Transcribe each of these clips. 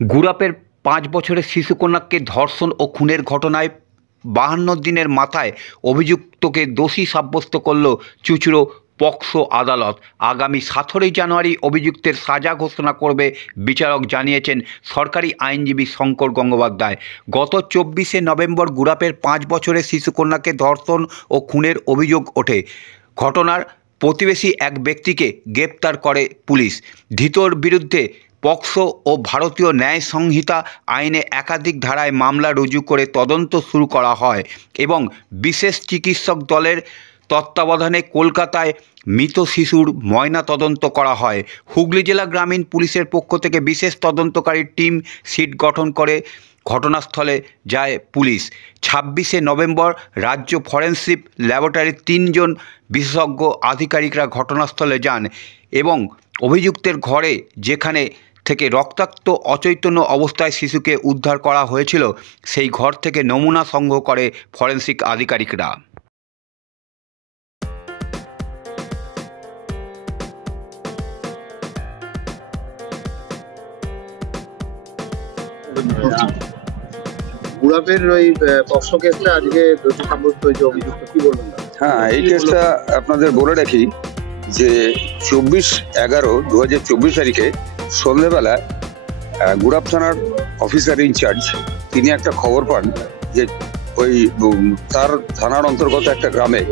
গুরাপের ৫ বছরের শিশুকন্যাকে ধর্ষণ ও খুনের ঘটনায় ৫২ দিনের মাথায় অভিযুক্তকে দোষী সাব্যস্ত করল চুঁচুড়া পকসো আদালত। আগামী ১৭ জানুয়ারি অভিযুক্তের সাজা ঘোষণা করবে বিচারক, জানিয়েছেন সরকারি আইনজীবী শঙ্কর গঙ্গোপাধ্যায়। গত ২৪শে নভেম্বর গুরাপের ৫ বছরের শিশুকন্যাকে ধর্ষণ ও খুনের অভিযোগ ওঠে। ঘটনার প্রতিবেশী এক ব্যক্তিকে গ্রেপ্তার করে পুলিশ। ধৃতর বিরুদ্ধে পকসো ও ভারতীয় ন্যায় সংহিতা আইনে একাধিক ধারায় মামলা রুজু করে তদন্ত শুরু করা হয় এবং বিশেষ চিকিৎসক দলের তত্ত্বাবধানে কলকাতায় মৃত শিশুর ময়না তদন্ত করা হয়। হুগলি জেলা গ্রামীণ পুলিশের পক্ষ থেকে বিশেষ তদন্তকারী টিম সিট গঠন করে ঘটনাস্থলে যায় পুলিশ। ২৬শে নভেম্বর রাজ্য ফরেন্সিক ল্যাবরেটরির ৩ জন বিশেষজ্ঞ আধিকারিকরা ঘটনাস্থলে যান এবং অভিযুক্তের ঘরে, যেখানে থেকে রক্তাক্ত অচৈতন্য অবস্থায় শিশুকে উদ্ধার করা হয়েছিল, সেই ঘর থেকে নমুনা সংগ্রহ করে ফরেন্সিক আধিকারিকরা। গুরাপের ওই পকসো কেসটা আজকে দোষী সাব্যস্ত হয়েছে অভিযুক্ত, কি বলবেন? হ্যাঁ, এই কেসটা আপনাদের বলে রাখি যে 24/11/2024 তারিখে সন্ধ্যেবেলা গুরাপ থানার অফিসার ইনচার্জ তিনি একটা খবর পান যে ওই তার থানার অন্তর্গত একটা গ্রামে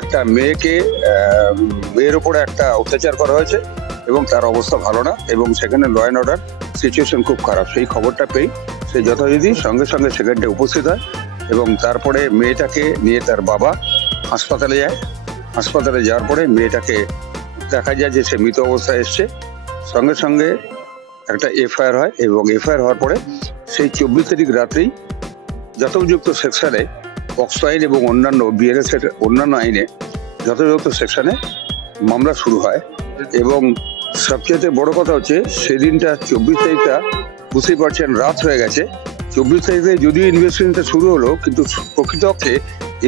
একটা মেয়ের উপরে একটা অত্যাচার করা হয়েছে এবং তার অবস্থা ভালো না এবং সেখানে ল অ্যান্ড অর্ডার সিচুয়েশন খুব খারাপ। সেই খবরটা পেয়ে সে যথারীতি সঙ্গে সঙ্গে সেখানটা উপস্থিত হয় এবং তারপরে মেয়েটাকে নিয়ে তার বাবা হাসপাতালে যায়। হাসপাতালে যাওয়ার পরে মেয়েটাকে দেখা যায় যে সে মৃত অবস্থায় এসছে। সঙ্গে সঙ্গে একটা এফআইআর হয় এবং এফআইআর হওয়ার পরে সেই ২৪ তারিখ রাত্রেই যথোপযুক্ত সেকশনে পকসো আইন এবং অন্যান্য বিএনএস এর অন্যান্য আইনে যথাযথ সেকশনে মামলা শুরু হয়। এবং সবচেয়ে বড় কথা হচ্ছে সেদিনটা ২৪ তারিখটা বুঝতেই পারছেন রাত হয়ে গেছে। ২৪ তারিখে যদিও ইনভেস্টিগেশনটা শুরু হলো, কিন্তু প্রকৃতপক্ষে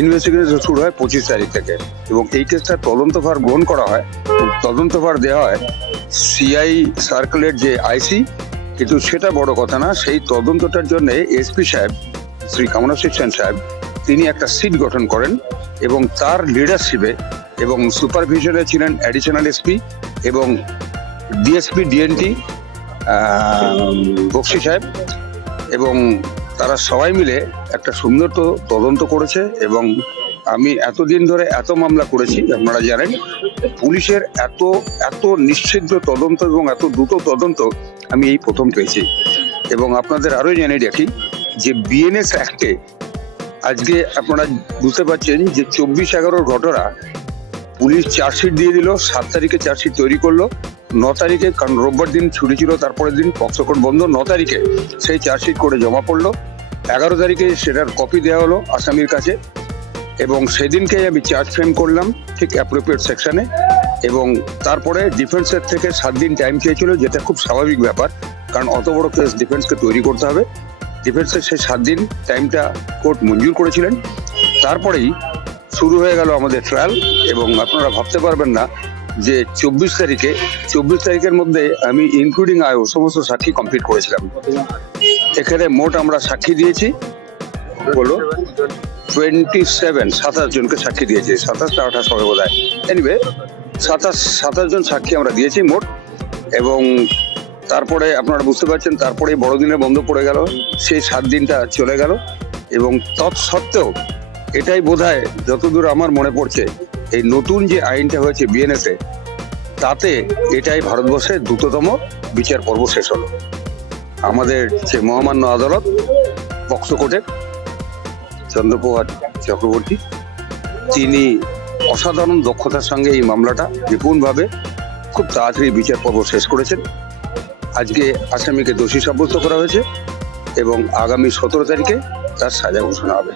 ইনভেস্টিগেশন শুরু হয় ২৫ তারিখ থেকে এবং এই কেসটা তদন্তভার গ্রহণ করা হয়, তদন্তভার দেওয়া হয় সিআই সার্কেলের যে আইসি। কিন্তু সেটা বড় কথা না, সেই তদন্তটার জন্য এসপি সাহেব শ্রী কামনাশীষ সেন সাহেব তিনি একটা সিট গঠন করেন এবং তার লিডারশিপে এবং সুপারভিশনে ছিলেন অ্যাডিশনাল এসপি এবং ডিএসপি ডিএনটি বক্সি সাহেব, এবং তারা সবাই মিলে একটা সুন্দর তদন্ত করেছে। এবং আমি এতদিন ধরে এত মামলা করেছি, আপনারা জানেন পুলিশের এত নিশ্চিন্ত তদন্ত এবং এত দ্রুত তদন্ত আমি এই প্রথম পেয়েছি। এবং আপনাদের আরও জানিয়ে রাখি যে বিএনএস অ্যাক্টে আজকে আপনারা বুঝতে পারছেন যে ২৪/11 ঘটনা পুলিশ চার্জশিট দিয়ে দিল। ৭ তারিখে চার্জশিট তৈরি করলো, ৯ তারিখে, কারণ রোববার দিন ছুটি ছিল, তারপরের দিন পকসো কোর্ট বন্ধ, ৯ তারিখে সেই চার্জশিট করে জমা পড়লো। ১১ তারিখে সেটার কপি দেওয়া হলো আসামির কাছে এবং সেদিনকে আমি চার্জ ফ্রেম করলাম ঠিক অ্যাপ্রোপ্রিয়েট সেকশনে। এবং তারপরে ডিফেন্সের থেকে ৭ দিন টাইম চেয়েছিল, যেটা খুব স্বাভাবিক ব্যাপার, কারণ অত বড় কেস ডিফেন্সকে তৈরি করতে হবে। ডিফেন্সের সেই ৭ দিন টাইমটা কোর্ট মঞ্জুর করেছিলেন। তারপরেই শুরু হয়ে গেল আমাদের ট্রায়াল এবং আপনারা ভাবতে পারবেন না যে ২৪ তারিখের মধ্যে আমি ইনক্লুডিং আয়ো সমস্ত সাক্ষী কমপ্লিট করেছিলাম। এখানে মোট আমরা সাক্ষী দিয়েছি হলো 27 জনকে সাক্ষী দিয়েছি, ২৭টা ২৮ হবে বোধ হয়, এনিওয়ে ২৭ জন সাক্ষী আমরা দিয়েছি মোট। এবং তারপরে আপনারা বুঝতে পারছেন তারপরে বড়দিনে বন্ধ পড়ে গেল, সেই ৭ দিনটা চলে গেল। এবং তৎসত্ত্বেও এটাই বোধহয় যতদূর আমার মনে পড়ছে এই নতুন যে আইনটা হয়েছে বিএনএসে, তাতে এটাই ভারতবর্ষের দ্রুততম বিচার পর্ব শেষ হলো। আমাদের যে মহামান্য আদালত পকসো কোর্টের চন্দ্রপ্রভাত চক্রবর্তী তিনি অসাধারণ দক্ষতার সঙ্গে এই মামলাটা নিপুণভাবে খুব তাড়াতাড়ি বিচার পর্ব শেষ করেছেন। আজকে আসামিকে দোষী সাব্যস্ত করা হয়েছে এবং আগামী ১৭ তারিখে তার সাজা ঘোষণা হবে।